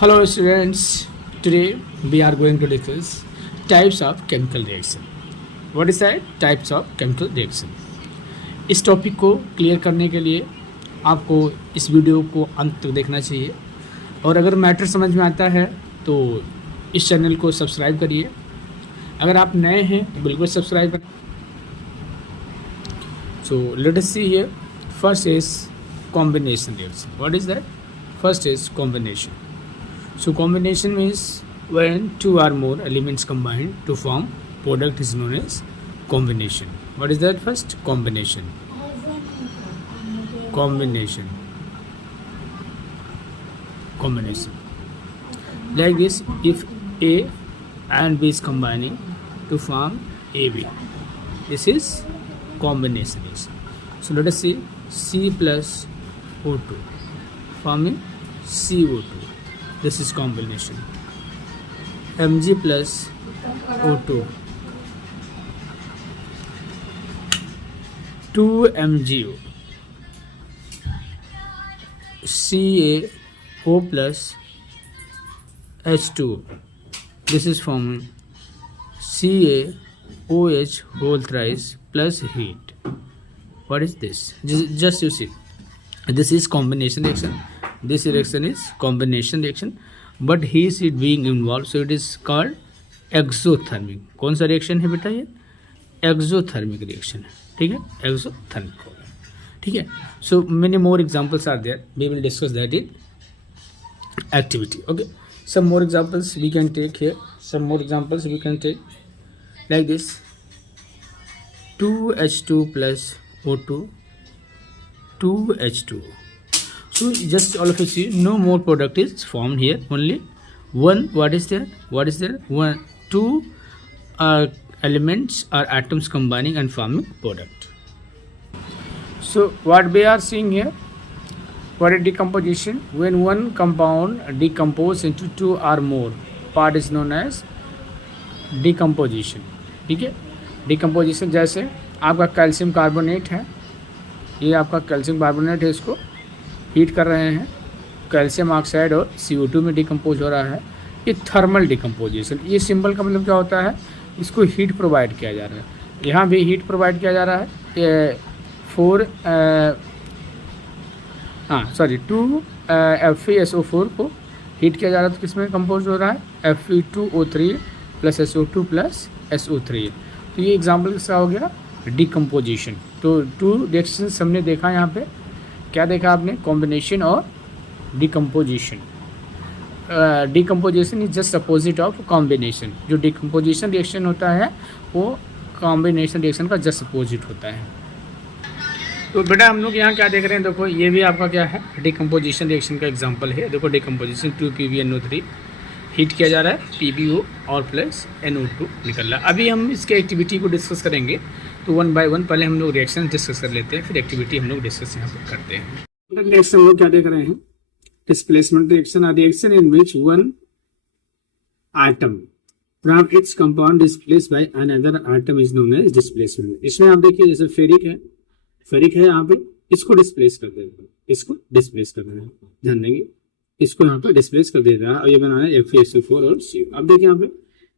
Hello students, today we are going to discuss types of chemical reaction. What is that? Types of chemical reaction. इस topic को clear करने के लिए आपको इस वीडियो को अंत तक देखना चाहिए और अगर मैटर समझ में आता है तो इस चैनल को सब्सक्राइब करिए। अगर आप नए हैं तो बिल्कुल सब्सक्राइब करें। So let us see here. First is combination reaction. What is that? First is combination. So combination means when two or more elements combine to form product is known as combination. What is that? First combination. Combination. Like this, if A and B is combining to form AB, this is combination reaction. So let us see C plus O2 forming CO2. This is combination. Mg plus O2, 2MgO, CaO plus H2O. This is forming CaOH whole thrice plus heat. What is this? Just you see. This is combination reaction. This reaction is combination reaction, but heat is being involved, so it is called exothermic. कौन सा reaction है बेटा? ये exothermic reaction है, ठीक है, exothermic होगा, ठीक है. So many more examples are there. We will discuss that in activity. Okay. Some more examples we can take here. Some more examples we can take like this. 2H2 plus O2, 2H2O. So just all of you see, no more product is formed here. Only one. What is there? One, two elements or atoms combining and forming product. So what we are seeing here? What is decomposition? When one compound decomposes into two or more part is known as decomposition. ठीक है. Decomposition जैसे आपका calcium carbonate है, ये आपका calcium carbonate है, इसको heat कर रहे हैं, कैल्शियम ऑक्साइड और CO2 में डिकम्पोज हो रहा है. ये थर्मल डिकम्पोजिशन. ये सिंबल का मतलब क्या होता है? इसको हीट प्रोवाइड किया जा रहा है. यहाँ भी हीट प्रोवाइड किया जा रहा है. 2FeSO4 को हीट किया जा रहा है, तो किसमें कंपोज हो रहा है? Fe2O3 plus SO2 plus SO3. तो ये एग्जाम्पल किसका हो गया? डिकम्पोजिशन. तो टू रिएक्शंस हमने देखा. यहाँ पे क्या देखा आपने? कॉम्बिनेशन और decomposition. Decomposition is just opposite of combination. जो डिकम्पोजिशन रिएक्शन होता है वो कॉम्बिनेशन रिएक्शन का जस्ट अपोजिट होता है. तो बेटा हम लोग यहाँ क्या देख रहे हैं? देखो ये भी आपका क्या है? डिकम्पोजिशन रिएक्शन का एग्जाम्पल है. देखो डिकम्पोजिशन 2PbNO3 हीट किया जा रहा है, PbO और प्लस NO2 निकल रहा है. अभी हम इसके एक्टिविटी को डिस्कस करेंगे. तो वन बाय वन पहले हम लोग रिएक्शन डिस्कस कर लेते हैं, फिर एक्टिविटी हम लोग डिस्कस यहाँ पर करते हैं. नेक्स्ट हम लोग क्या देख रहे हैं? Displacement reaction. A reaction in which one item from its compound displaced by another item is known as displacement. इसमें आप देखिए जैसे फेरिक है यहाँ पे, इसको डिस्प्लेस कर दे रहा है, इसको डिस्प्लेस कर रहा है, ध्यान देंगे, इसको यहाँ पे डिस्प्लेस कर दे रहा है और ये बना रहा है FeSO4 और CO. अब देखिए यहाँ पे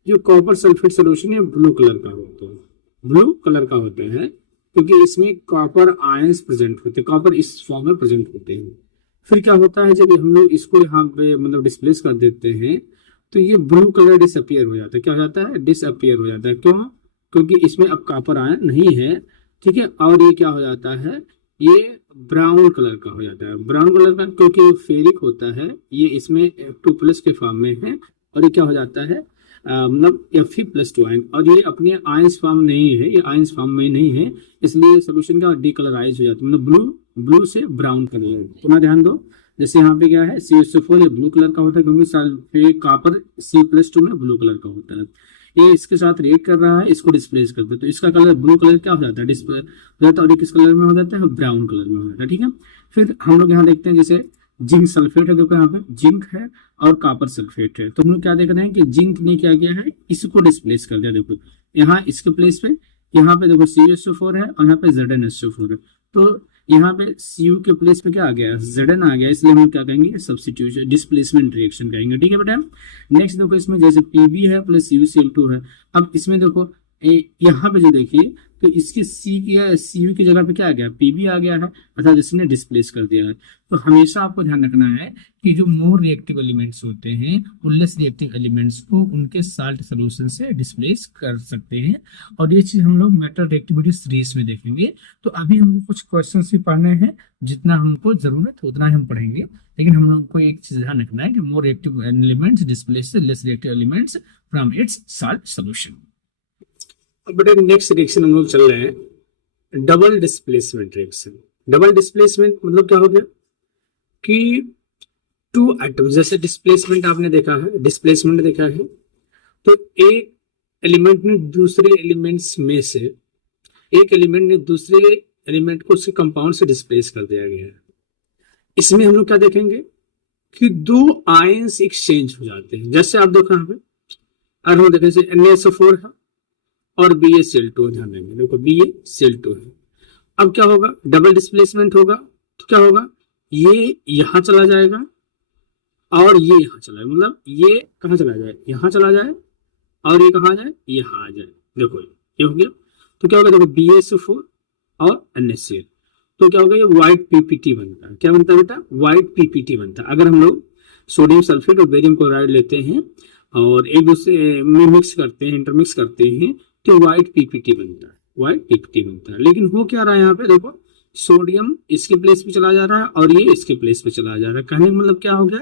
जो कॉपर सल्फेट सोल्यूशन है ब्लू कलर का होता है, ब्लू कलर का होता है क्योंकि इसमें कॉपर आयंस प्रेजेंट होते हैं, कॉपर इस फॉर्म में प्रेजेंट होते हैं. फिर क्या होता है जब हम लोग इसको यहाँ पे मतलब डिस्प्लेस कर देते हैं तो ये ब्लू कलर डिसअपियर हो जाता है. क्या हो जाता है? डिसअपियर हो जाता है. क्यों? क्योंकि इसमें अब कॉपर आयन नहीं है, ठीक है. और ये क्या हो जाता है? ये ब्राउन कलर का हो जाता है. ब्राउन कलर का क्योंकि फेरिक होता है, ये इसमें F2+ के फॉर्म में है और ये क्या हो जाता है? मतलब Fe+2 आयन. और ये अपने आयंस फॉर्म नहीं है, ये आयंस फॉर्म में नहीं है, इसलिए सोल्यूशन का डीकलराइज हो जाता है, मतलब ब्लू से ब्राउन कलर. पुनः ध्यान दो, जैसे यहाँ पे क्या है? CSO4 ये ब्लू कलर का होता है क्योंकि कॉपर C+2 में ब्लू कलर का होता है. ये इसके साथ रिएक्ट कर रहा है, इसको डिस्प्लेस करता है, तो इसका कलर ब्लू कलर क्या हो जाता है? डिस्प्ले हो जाता है. और ये किस कलर में हो जाता है? ब्राउन कलर में हो जाता है, ठीक है. फिर हम लोग यहाँ देखते हैं जैसे जिंक सल्फेट है, देखो यहाँ पे जिंक है और कॉपर सल्फेट है. तो हम लोग क्या देख रहे हैं कि जिंक ने क्या किया है? इसको डिस्प्लेस कर दिया. देखो यहाँ इसके प्लेस पे यहाँ पे देखो CSO4 है और यहाँ पे ZnSO4 है. तो यहाँ पे Cu के प्लेस पे क्या आ गया, Zn आ गया, इसलिए हम लोग क्या कहेंगे, सब्स्टिट्यूशन डिस्प्लेसमेंट रिएक्शन कहेंगे। ठीक है बेटा। नेक्स्ट देखो इसमें जैसे Pb है प्लस CuCl2 है। अब इसमें देखो यहाँ पे जो देखिए तो इसकी Cu की जगह पे क्या आ गया, Pb आ गया है, अर्थात इसने डिस्प्लेस कर दिया है। तो हमेशा आपको ध्यान रखना है कि जो मोर रिएक्टिव एलिमेंट्स होते हैं वो लेस रिएक्टिव एलिमेंट्स को उनके साल्ट सोल्यूशन से डिस्प्लेस कर सकते हैं, और ये चीज हम लोग मेटल रिएक्टिविटी सीरीज में देखेंगे। तो अभी हमको कुछ क्वेश्चंस भी पढ़ने हैं, जितना हमको जरूरत है उतना ही हम पढ़ेंगे, लेकिन हम लोग को एक चीज ध्यान रखना है कि more reactive elements displace less reactive elements from its salt solution. अब बेटा नेक्स्ट रिएक्शन हम लोग चल रहे हैं double displacement reaction. Double displacement मतलब क्या हो गया कि टू एटम्स, जैसे डिस्प्लेसमेंट आपने देखा है, डिस्प्लेसमेंट देखा है, तो एक एलिमेंट ने दूसरे एलिमेंट्स में से एक एलिमेंट ने दूसरे एलिमेंट को उसके कंपाउंड से डिस्प्लेस कर दिया गया है। इसमें हम लोग क्या देखेंगे कि दो आयंस एक्सचेंज हो जाते हैं। जैसे आप देखो यहाँ पे अगर हम देखें Na4 है और BaCl2, ध्यान देंगे, देखो BaCl2 है। अब क्या होगा, डबल डिस्प्लेसमेंट होगा तो क्या होगा, ये यहां चला जाएगा और ये यहां चला जाए, मतलब ये कहां चला जाए, यहां चला जाए, और ये कहां जाए, यहां आ जाए। देखो ये हो गया, तो क्या होगा, देखो BaSO4 और NaCl, तो क्या होगा, ये व्हाइट PPT बनता है। क्या बनता है बेटा, व्हाइट PPT बनता है। अगर हम लोग सोडियम सल्फेट और बेरियम क्लोराइड लेते हैं और एक दूसरे में मिक्स करते हैं, इंटरमिक्स करते हैं, तो व्हाइट PPT बनता है, व्हाइट PPT बनता है। लेकिन हो क्या रहा है यहाँ पे, देखो सोडियम इसके प्लेस पे चला जा रहा है और ये इसके प्लेस पे चला जा रहा है। कहने का मतलब क्या हो गया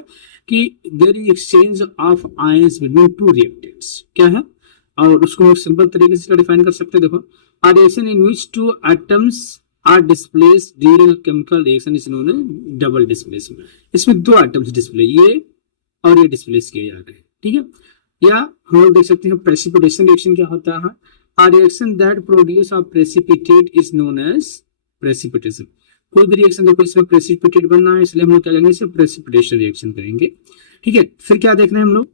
कि there is exchange of ions between two reactants. क्या है, और उसको एक सिंपल तरीके से डिफाइन कर सकते हैं। देखो, a reaction in which two atoms are displaced during a chemical reaction is known as double displacement। इसमें दो एटम्स डिस्प्ले, ये और ये डिस्प्लेस किए जा रहे हैं। ठीक है, या हम लोग देख सकते हैं प्रेसिपिटेशन रिएक्शन क्या होता है। A reaction that produce a precipitate is known as precipitation। कोई भी रिएक्शन देखो इसमें प्रेसिपिटेट बनना है, इसलिए हम लोग क्या करेंगे, इसे प्रेसिपिटेशन रिएक्शन करेंगे। ठीक है, फिर क्या देखना है हम लोग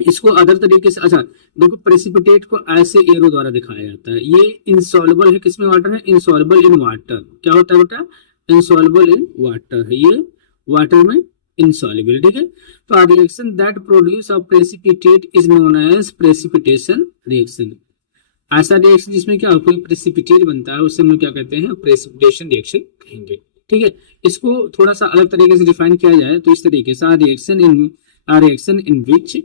इसको अदर तरीके से। अच्छा देखो, प्रेसिपिटेट को ऐसे एरो द्वारा दिखाया जाता है। ये इनसॉल्युबल है, किसमें, वाटर है, इनसॉल्युबल इन वाटर। क्या होता है बेटा, इनसॉल्युबल इन वाटर है, ये वाटर में insoluble। ठीक है, तो a reaction that produce a precipitate is known as precipitation reaction। ऐसा रिएक्शन जिसमें क्या कोई प्रेसिपिटेट बनता है उसे हम लोग क्या कहते हैं, प्रेसिपिटेशन रिएक्शन कहेंगे। ठीक है, इसको थोड़ा सा अलग तरीके से डिफाइन किया जाए तो इस तरीके से, reaction in which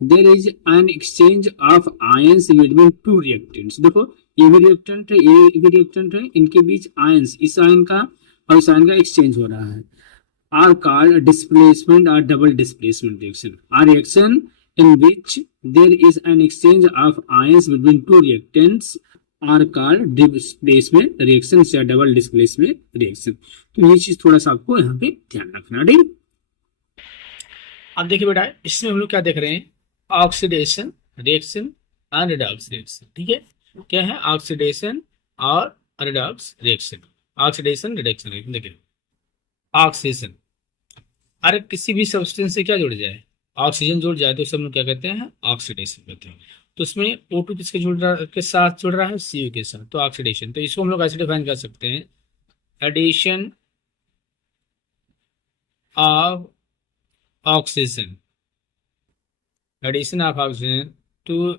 there is an exchange of ions between two reactants. देखो ये भी रिएक्टेंट है, ये भी रिएक्टेंट है, इनके बीच आयंस, इस आयन का और इस आयन का एक्सचेंज हो रहा है, are called displacement or double displacement reaction। A reaction in which there is an exchange of ions between two reactants are called displacement reaction या double displacement reaction। तो ये चीज थोड़ा सा आपको यहाँ पे ध्यान रखना। ठीक, अब देखिए बेटा, इसमें हम लोग क्या देख रहे हैं, ऑक्सीडेशन रिएक्शन और रिडॉक्स रिएक्शन। ठीक है, क्या है, ऑक्सीडेशन और redox reaction. Oxidation reduction reaction. देखिए ऑक्सीजन, अरे किसी भी सब्सटेंस से क्या जुड़ जाए, ऑक्सीजन जुड़ जाए तो उसे हम लोग क्या कहते हैं, ऑक्सीडेशन कहते हैं। तो उसमें O2 किसके के साथ जुड़ रहा है, Cu के साथ, तो ऑक्सीडेशन। तो इसको हम लोग ऐसे डिफाइन कर सकते हैं, addition of oxygen, addition of oxygen to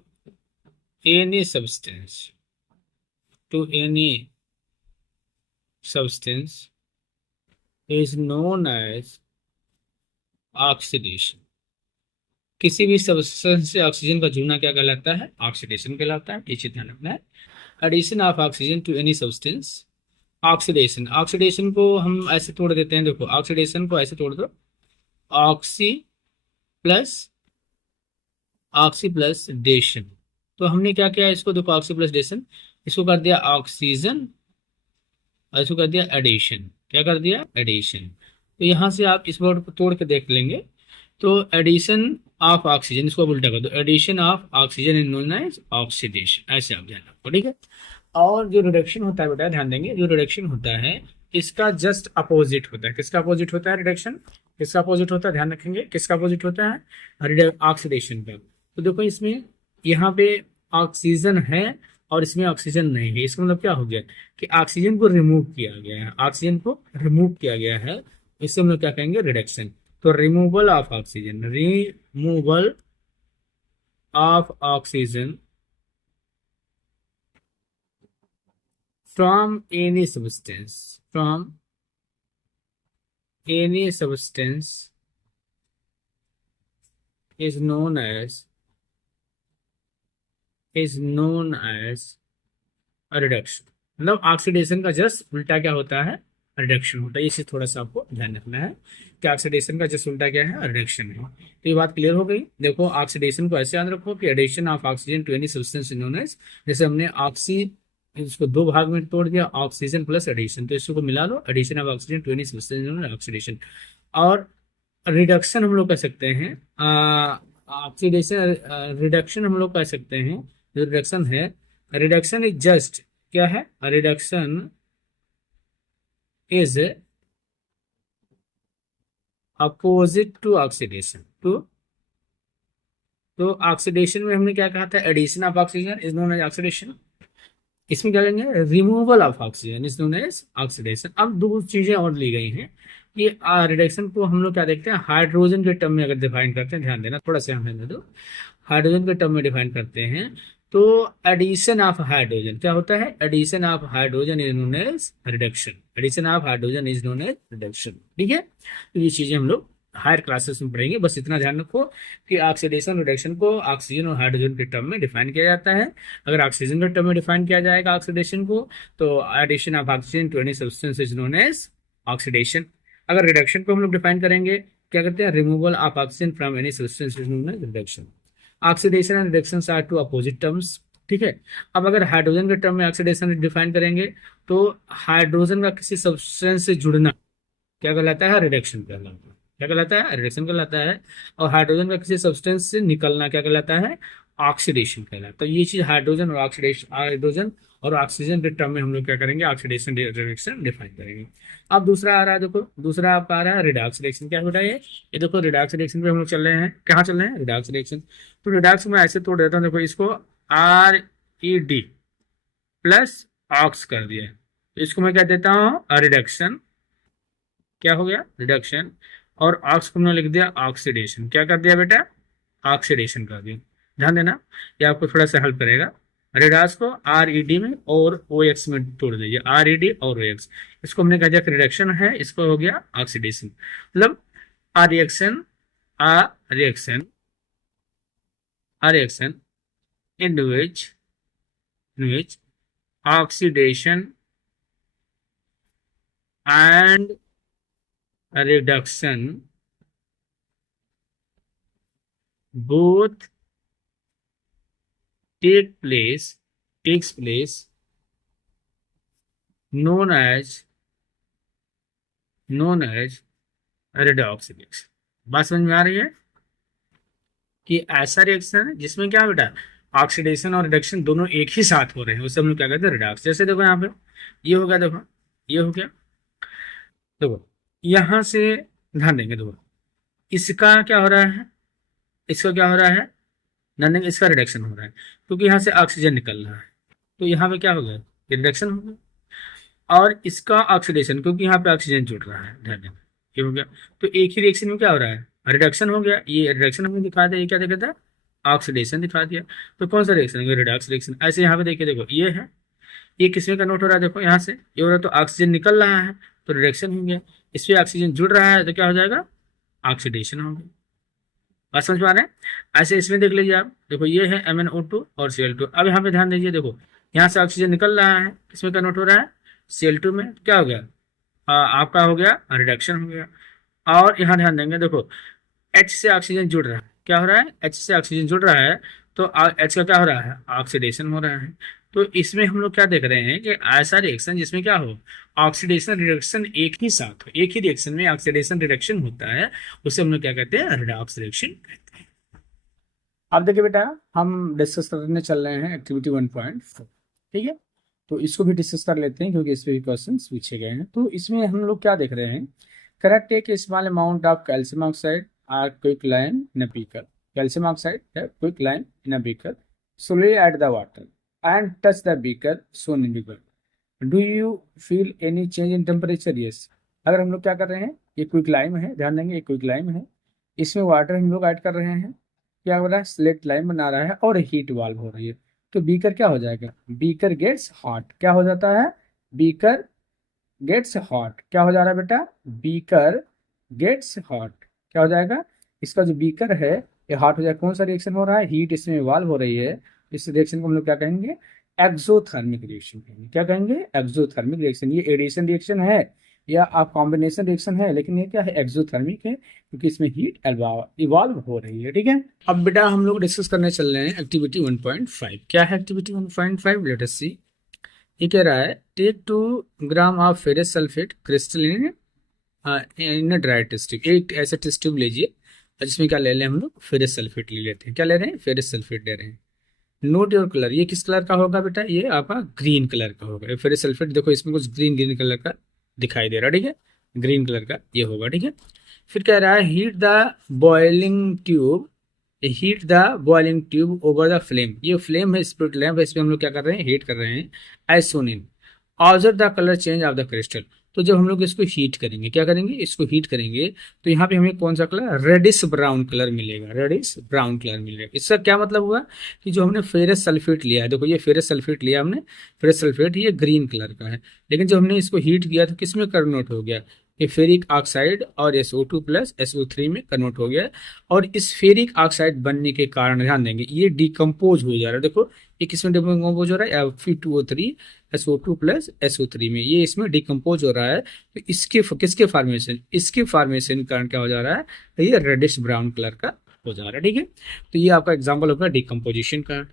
any substance, to any substance is known as oxidation. किसी भी सब्सटेंस से ऑक्सीजन का जुड़ना क्या कहलाता है, ऑक्सीडेशन कहलाता है। ये चीज ध्यान रखना है, addition of oxygen to any substance, oxidation. Oxidation को हम ऐसे तोड़ देते हैं, देखो ऑक्सीडेशन को ऐसे तोड़ दो, ऑक्सी प्लस डेशन। तो हमने क्या किया इसको, देखो ऑक्सी प्लस डेशन, इसको कर दिया ऑक्सीजन और इसको कर दिया एडिशन। क्या कर दिया, एडिशन। तो यहाँ से आप इस वर्ड को तोड़ के देख लेंगे, तो एडिशन ऑफ ऑक्सीजन, इसको उल्टा कर दो, addition of oxygen is known as oxidation. ऐसे आप ध्यान रखो। ठीक है, और जो रिडक्शन होता है बेटा, ध्यान देंगे, जो रिडक्शन होता है इसका जस्ट अपोजिट होता है। किसका अपोजिट होता है, रिडक्शन किसका अपोजिट होता है, ध्यान रखेंगे, किसका अपोजिट होता है, ऑक्सीडेशन का। तो देखो इसमें यहाँ पे ऑक्सीजन है और इसमें ऑक्सीजन नहीं है, इसका मतलब क्या हो गया कि ऑक्सीजन को रिमूव किया गया है, ऑक्सीजन को रिमूव किया गया है, इससे हम लोग क्या कहेंगे, रिडक्शन। तो removal of oxygen, removal of oxygen from any substance, from any substance is known as a reduction। मतलब ऑक्सीडेशन का जस्ट उल्टा क्या होता है, रिडक्शन होता है। इसे थोड़ा सा आपको ध्यान रखना है कि ऑक्सीडेशन का जस्ट उल्टा क्या है, रिडक्शन है। तो ये बात क्लियर हो गई। देखो ऑक्सीडेशन को ऐसे याद रखो कि addition of oxygen to any substance is known as, जैसे हमने इसको दो भाग में तोड़ दिया, ऑक्सीजन प्लस एडिशन, तो इसको मिला लो, addition of oxygen to any substance oxidation. और रिडक्शन हम लोग कह सकते हैं, ऑक्सीडेशन रिडक्शन हम लोग कह सकते हैं, जो रिडक्शन है, रिडक्शन इज जस्ट क्या है, reduction is opposite to oxidation. तो ऑक्सीडेशन में हमने क्या कहा था, addition of oxygen is known as oxidation. इसमें क्या करेंगे, removal of oxygen is known as oxidation. अब दो चीजें और ली गई हैं। ये रिडक्शन को हम लोग क्या देखते हैं, हाइड्रोजन के टर्म में अगर डिफाइन करते हैं, ध्यान देना थोड़ा सा, हमें दो हाइड्रोजन के टर्म में डिफाइन करते हैं, तो एडिशन ऑफ हाइड्रोजन क्या होता है, addition of hydrogen is known as reduction, addition of hydrogen is known as reduction. ठीक है, तो ये चीजें हम लोग हायर क्लासेस में पढ़ेंगे। बस इतना ध्यान रखो कि ऑक्सीडेशन रिडक्शन को ऑक्सीजन और हाइड्रोजन के टर्म में डिफाइन किया जाता है। अगर ऑक्सीजन के टर्म में डिफाइन किया जाएगा ऑक्सीडेशन को, तो addition of oxygen to any substance is known as oxidation. अगर रिडक्शन को हम लोग डिफाइन करेंगे, क्या करते हैं, removal of oxygen from any substance is known as reduction. Oxidation and reduction are two opposite terms. ठीक है, अब अगर हाइड्रोजन के टर्म में ऑक्सीडेशन डिफाइन करेंगे, तो हाइड्रोजन का किसी सब्सटेंस से जुड़ना क्या कहलाता है, रिडक्शन कहलाता है। क्या कहलाता है, रिडक्शन कहलाता है। और हाइड्रोजन का किसी सब्सटेंस से निकलना क्या कहलाता है, ऑक्सीडेशन कहलाता है। तो ये चीज हाइड्रोजन और ऑक्सीजन के टर्म में हम लोग क्या करेंगे, ऑक्सीडेशन रिडक्शन डिफाइन करेंगे। अब दूसरा आ रहा है, देखो दूसरा आपका आ रहा है रिडॉक्स रिएक्शन। क्या बेटा ये देखो रिडॉक्स रिएक्शन पे हम लोग चल रहे हैं, कहाँ चल रहे हैं, रिडॉक्स रिएक्शन। तो रिडॉक्स में ऐसे तोड़ देता हूँ, देखो इसको RED प्लस ऑक्स कर दिया, तो इसको मैं क्या देता हूँ, रिडक्शन। क्या हो गया, रिडक्शन। और ऑक्स को हमने लिख दिया ऑक्सीडेशन। क्या कर दिया बेटा, ऑक्सीडेशन कर दिया। ध्यान देना, ये आपको थोड़ा सा हेल्प करेगा। रिडॉक्स को RED में और OX में तोड़ दीजिए, RED और OX। इसको हमने कहा जाए रिडक्शन है, इसको हो गया ऑक्सीडेशन। मतलब आ reaction in which oxidation and reduction both takes place known as redox reaction. बात समझ में आ रही है कि ऐसा रिएक्शन है जिसमें क्या बेटा, ऑक्सीडेशन और रिडक्शन दोनों एक ही साथ हो रहे हैं, उसे हम लोग क्या कहते हैं, रिडॉक्स। जैसे देखो यहाँ पे ये हो गया, देखो ये हो गया, देखो यहाँ से ध्यान देंगे, देखो इसका क्या हो रहा है, इसका क्या हो रहा है, ध्यान देंगे, इसका रिडक्शन हो रहा है क्योंकि यहाँ से ऑक्सीजन निकल रहा है, तो यहाँ पे क्या हो गया, रिडक्शन हो गया। और इसका ऑक्सीडेशन, क्योंकि यहाँ पे ऑक्सीजन जुड़ रहा है, ध्यान देंगे, ये हो गया। तो एक ही रिएक्शन में क्या हो रहा है, रिडक्शन हो गया। ये रिडक्शन हमने दिखा दिया, ये क्या दिखा था, ऑक्सीडेशन दिखा दिया। तो कौन सा रिएक्शन है, रिडॉक्स रिएक्शन। ऐसे यहाँ पे देखिए, देखो ये है, ये किसमें कन्वर्ट हो रहा है, देखो यहाँ से ये हो रहा है, तो ऑक्सीजन निकल रहा है तो रिडक्शन हो गया। इस पर ऑक्सीजन जुड़ रहा है तो क्या हो जाएगा, ऑक्सीडेशन हो गया। बात समझ पा रहे हैं। ऐसे इसमें देख लीजिए आप, देखो ये है MnO2 और Cl2। अब यहाँ पे ध्यान दीजिए, देखो यहाँ से ऑक्सीजन निकल रहा है, किसमें कन्वर्ट हो रहा है, Cl2 में। क्या हो गया, आपका हो गया रिडक्शन हो गया। और यहाँ ध्यान देंगे, देखो H से ऑक्सीजन जुड़ रहा है, क्या हो रहा है, H से ऑक्सीजन जुड़ रहा है तो H का क्या हो रहा है, ऑक्सीडेशन हो रहा है। तो इसमें हम लोग क्या देख रहे हैं कि ऐसा रिएक्शन जिसमें क्या हो, ऑक्सीडेशन रिडक्शन एक ही साथ हो, एक ही रिएक्शन में ऑक्सीडेशन रिडक्शन होता है, उसे हम लोग क्या कहते हैं, रिडॉक्स रिएक्शन कहते हैं। अब देखिए बेटा, हम डिस्कस करने चल रहे हैं एक्टिविटी 1.4। ठीक है, तो इसको भी डिस्कस कर लेते हैं क्योंकि इस पे क्वेश्चन पूछे गए हैं। तो इसमें हम लोग क्या देख रहे हैं, correct take a small amount of calcium oxide or quicklime in a beaker. Calcium oxide है quicklime in a beaker. Slowly add the water. and touch the beaker shown in figure. Do you feel any change in temperature? Yes. अगर हम लोग क्या कर रहे हैं, ये quick lime है, ध्यान देंगे ये क्विक लाइम है, इसमें वाटर हम लोग ऐड कर रहे हैं, क्या हो रहा है, स्लेट लाइम बना रहा है और हीट वाल्व हो रही है, तो बीकर क्या हो जाएगा, बीकर गेट्स हॉट, क्या हो जाता है, बीकर गेट्स हॉट, क्या हो जा रहा है बेटा, बीकर गेट्स हॉट, क्या हो जाएगा, इसका जो बीकर है ये हॉट हो जाएगा, कौन सा रिएक्शन हो रहा है, हीट इसमें इवॉल्व हो रही है, इस रिएक्शन को हम लोग क्या कहेंगे, एक्सोथर्मिक रिएक्शन कहेंगे, क्या कहेंगे, एक्सोथर्मिक रिएक्शन। ये एडिशन रिएक्शन है या आप कॉम्बिनेशन रिएक्शन है, लेकिन ये क्या है, एक्सोथर्मिक है, क्योंकि इसमें हीट इवॉल्व हो रही है, ठीक है। अब बेटा हम लोग डिस्कस करने चल रहे हैं एक्टिविटी 1.5। क्या है एक्टिविटी 1.5, लेट अस सी। ये कह रहा है take 2 gram of ferrous sulphate crystal in dry test tube. एक ऐसा टेस्ट ट्यूब लीजिए जिसमें क्या ले लें हम लोग, फेरस सल्फेट ले लेते हैं, क्या ले रहे हैं, फेरस सल्फेट ले रहे हैं। नोट योर कलर, ये किस कलर का होगा बेटा, ये आपका ग्रीन कलर का होगा। फेरस सल्फेट देखो इसमें कुछ ग्रीन ग्रीन कलर का दिखाई दे रहा है, ठीक है, ग्रीन कलर का ये होगा, ठीक है। फिर कह रहा है heat the boiling tube, heat the boiling tube over the flame. ये फ्लेम है, स्पिरिट लैम्प है, इसमें हम लोग क्या कर रहे हैं, हीट कर रहे हैं। As soon in observe the colour change of the crystal. तो जब हम लोग इसको हीट करेंगे, क्या करेंगे, इसको हीट करेंगे, तो यहाँ पे हमें कौन सा कलर, रेडिश ब्राउन कलर मिलेगा, रेडिश ब्राउन कलर मिलेगा। इसका क्या मतलब हुआ कि जो हमने फेरस सल्फेट लिया है, देखो ये फेरस सल्फेट लिया हमने, फेरस सल्फेट ये ग्रीन कलर का है, लेकिन जब हमने इसको हीट किया तो किस में कन्वर्ट हो गया, ये फेरिक ऑक्साइड और SO2 प्लस SO3 में कन्वर्ट हो गया। और इस फेरिक ऑक्साइड बनने के कारण ध्यान देंगे ये डिकम्पोज हो जा रहा है, देखो ये किस में डिकम्पोज हो रहा है, Fe2O3 SO2 प्लस SO3 में, ये इसमें डिकम्पोज हो रहा है। तो इसके किसके फॉर्मेशन, इसके फॉर्मेशन के कारण क्या हो जा रहा है, तो ये रेडिश ब्राउन कलर का हो जा रहा है, ठीक है। तो ये आपका एग्जाम्पल होगा डिकम्पोजिशन का।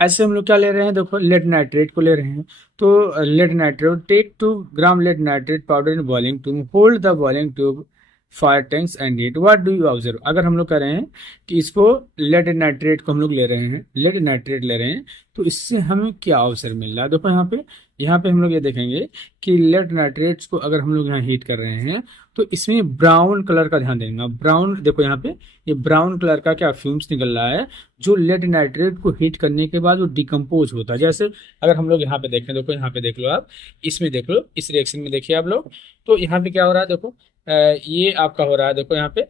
ऐसे हम लोग क्या ले रहे हैं, देखो लेड नाइट्रेट को ले रहे हैं, तो lead nitrate, take 2 gram lead nitrate powder in boiling tube, hold the boiling tube fire tanks and heat. What do you observe. अगर हम लोग कह रहे हैं कि इसको लेड नाइट्रेट को हम लोग ले रहे हैं, लेड नाइट्रेट ले रहे हैं, तो इससे हमें क्या ऑब्जर्व मिल रहा है, देखो यहाँ पे हम लोग ये देखेंगे कि लेड नाइट्रेट्स को अगर हम लोग यहाँ हीट कर रहे हैं तो इसमें ब्राउन कलर का ध्यान देंगे, ब्राउन, देखो यहाँ पे ये ब्राउन कलर का क्या फ्यूम्स निकल रहा है, जो लेड नाइट्रेट को हीट करने के बाद वो डिकम्पोज होता है। जैसे अगर हम लोग यहाँ पे देखें, देखो यहाँ पे देख लो आप, इसमें देख लो, इस रिएक्शन में देखिए आप लोग, तो यहाँ पे क्या हो रहा है, देखो ये आपका हो रहा है, देखो यहाँ पे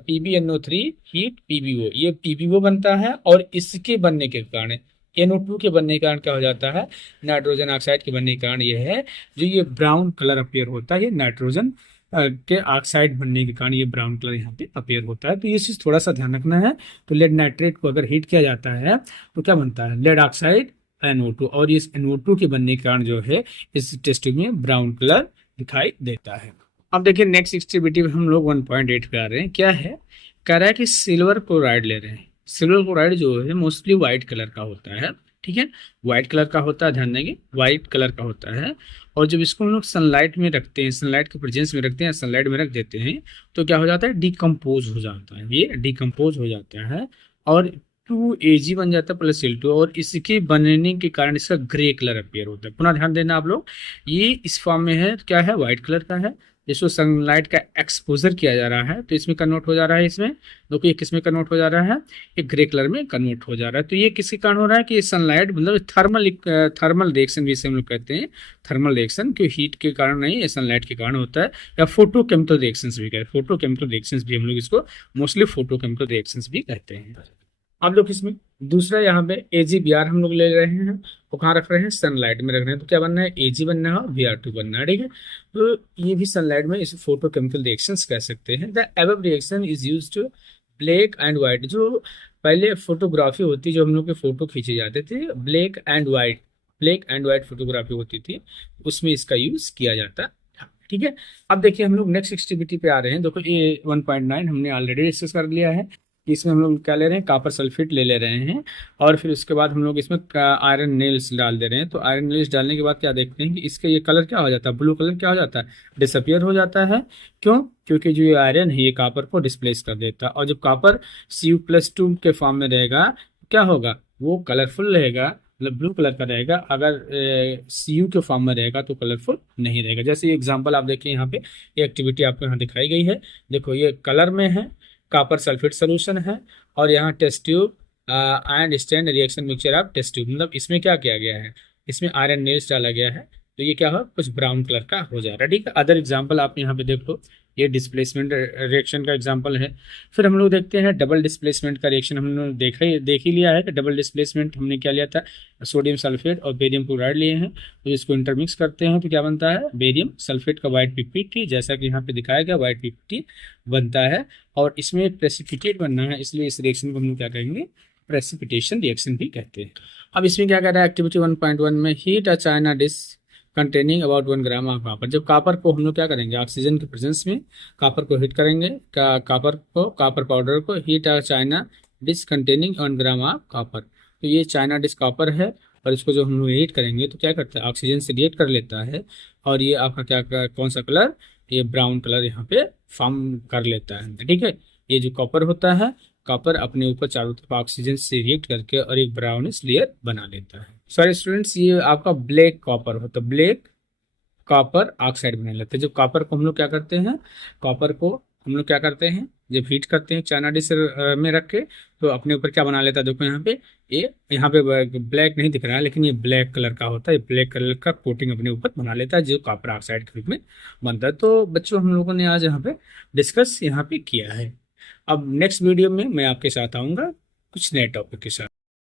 PbNO3 हीट PbO, ये PbO बनता है और इसके बनने के कारण NO2 के बनने के कारण क्या हो जाता है, नाइट्रोजन ऑक्साइड के बनने के कारण ये है जो ये ब्राउन कलर अपेयर होता है, ये नाइट्रोजन के ऑक्साइड बनने के कारण ये ब्राउन कलर यहाँ पे अपेयर होता है। तो ये चीज़ थोड़ा सा ध्यान रखना है। तो लेड नाइट्रेट को अगर हीट किया जाता है तो क्या बनता है, लेड ऑक्साइड NO2, और इस NO2 के बनने के कारण जो है इस टेस्ट में ब्राउन कलर दिखाई देता है। अब देखिए नेक्स्ट एक्टिविटी में हम लोग 1.8 पे आ रहे हैं। क्या है, कह रहा है कि सिल्वर क्लोराइड ले रहे हैं। सिल्वर क्लोराइड जो है मोस्टली व्हाइट कलर का होता है, ठीक है, व्हाइट कलर का होता है, ध्यान देंगे व्हाइट कलर का होता है। और जब इसको हम लोग सनलाइट में रखते हैं, सनलाइट के प्रेजेंस में रखते हैं, सनलाइट में रख देते हैं, तो क्या हो जाता है, डिकम्पोज हो जाता है, ये डिकम्पोज हो जाता है और 2Ag बन जाता है प्लस Cl2, और इसके बनने के कारण इसका ग्रे कलर अपीयर होता है। पुनः ध्यान देना आप लोग, ये इस फॉर्म में है, क्या है, व्हाइट कलर का है, जिसको सनलाइट का एक्सपोजर किया जा रहा है तो इसमें कन्वर्ट हो जा रहा है, इसमें देखो ये किस में कन्वर्ट हो जा रहा है, ये ग्रे कलर में कन्वर्ट हो जा रहा है। तो ये किसके कारण हो रहा है कि सनलाइट मतलब थर्मल रिएक्शन भी इसे हम लोग कहते हैं, थर्मल रिएक्शन, क्यों हीट के कारण नहीं, ये सनलाइट के कारण होता है, या फोटोकेमिकल रिएक्शंस भी कहते हैं, फोटोकेमिकल रिएक्शंस भी हम लोग इसको मोस्टली फोटोकेमिकल रिएक्शंस भी कहते हैं। अब लोग इसमें दूसरा यहाँ पे AgBr हम लोग ले रहे हैं, वो कहाँ रख रहे हैं, सनलाइट में रख रहे हैं, तो क्या बनना है, Ag बनना है और Br2 बनना है, ठीक है। तो ये भी सनलाइट में इसे फोटोकेमिकल रिएक्शंस कह सकते हैं। The above reaction is used to black and white, जो पहले फोटोग्राफी होती, जो हम लोग के फोटो खींचे जाते थे, ब्लैक एंड व्हाइट फोटोग्राफी होती थी, उसमें इसका यूज किया जाता, ठीक है। अब देखिए हम लोग नेक्स्ट एक्टिविटी पे आ रहे हैं। देखो ये 1.9 हमने ऑलरेडी डिस्कस कर लिया है। इसमें हम लोग क्या ले रहे हैं, कॉपर सल्फेट ले रहे हैं, और फिर उसके बाद हम लोग इसमें आयरन नेल्स डाल दे रहे हैं। तो आयरन नेल्स डालने के बाद क्या देखते हैं कि इसका ये कलर क्या हो जाता है, ब्लू कलर क्या हो जाता है, डिसअपियर हो जाता है। क्यों, क्योंकि जो ये आयरन है ये कॉपर को डिस्प्लेस कर देता है, और जब कॉपर Cu+2 के फॉर्म में रहेगा क्या होगा, वो कलरफुल रहेगा, मतलब ब्लू कलर का रहेगा। अगर Cu के फॉर्म में रहेगा तो कलरफुल नहीं रहेगा। जैसे एग्जांपल आप देखिए यहाँ पे ये एक्टिविटी आपको यहाँ दिखाई गई है, देखो ये कलर में है, कॉपर सल्फेट सोल्यूशन है, और यहाँ test tube iron stand reaction mixture of test tube, मतलब इसमें क्या किया गया है, इसमें आयरन नेल्स डाला गया है, तो ये क्या हो, कुछ ब्राउन कलर का हो जा रहा है। ठीक है, अदर एग्जांपल आप यहाँ पे देख लो, ये डिस्प्लेसमेंट रिएक्शन का एग्जांपल है। फिर हम लोग देखते हैं डबल डिस्प्लेसमेंट का रिएक्शन। हम लोग देख ही लिया है कि डबल डिस्प्लेसमेंट हमने क्या लिया था, सोडियम सल्फेट और बेरियम क्लोराइड लिए हैं, तो इसको इंटरमिक्स करते हैं तो क्या बनता है, बेरियम सल्फेट का वाइट पीपीटी, जैसा कि यहाँ पे दिखाया गया वाइट पीपीटी बनता है। और इसमें प्रेसिपिटेट बनना है, इसलिए इस रिएक्शन को हम लोग क्या कहेंगे, प्रेसिपिटेशन रिएक्शन भी कहते हैं। अब इसमें क्या कह रहा है, एक्टिविटी 1.1 में heat a China dish containing about 1 gram of copper. जब कॉपर को हम लोग क्या करेंगे, ऑक्सीजन के प्रेजेंस में कॉपर को हीट करेंगे, कॉपर पाउडर को heat a China dish containing 1 gram of copper. तो ये चाइना डिश कॉपर है, और इसको जो हम लोग हीट करेंगे तो क्या करता है, ऑक्सीजन से रिएक्ट कर लेता है, और ये आपका कौन सा कलर, ये ब्राउन कलर यहाँ पे फॉर्म कर लेता है। ठीक है, ये जो कॉपर होता है, कॉपर अपने ऊपर चारों तरफ ऑक्सीजन से रिएक्ट करके और एक ब्राउनिश लेयर बना लेता है। सॉरी स्टूडेंट्स, ये आपका ब्लैक कॉपर होता है, ब्लैक कॉपर ऑक्साइड बना लेते हैं। जब कॉपर को हम लोग क्या करते हैं, कॉपर को हम लोग क्या करते हैं, जब हीट करते हैं चाइना डिश में रख के, तो अपने ऊपर क्या बना लेता है, देखो यहाँ पे, ये यहाँ पे ब्लैक नहीं दिख रहा है, लेकिन ये ब्लैक कलर का होता है, ब्लैक कलर का कोटिंग अपने ऊपर बना लेता है, जो कॉपर ऑक्साइड के रूप में बनता है। तो बच्चों हम लोगों ने आज यहाँ पे डिस्कस यहाँ पे किया है। अब नेक्स्ट वीडियो में मैं आपके साथ आऊँगा कुछ नए टॉपिक के साथ।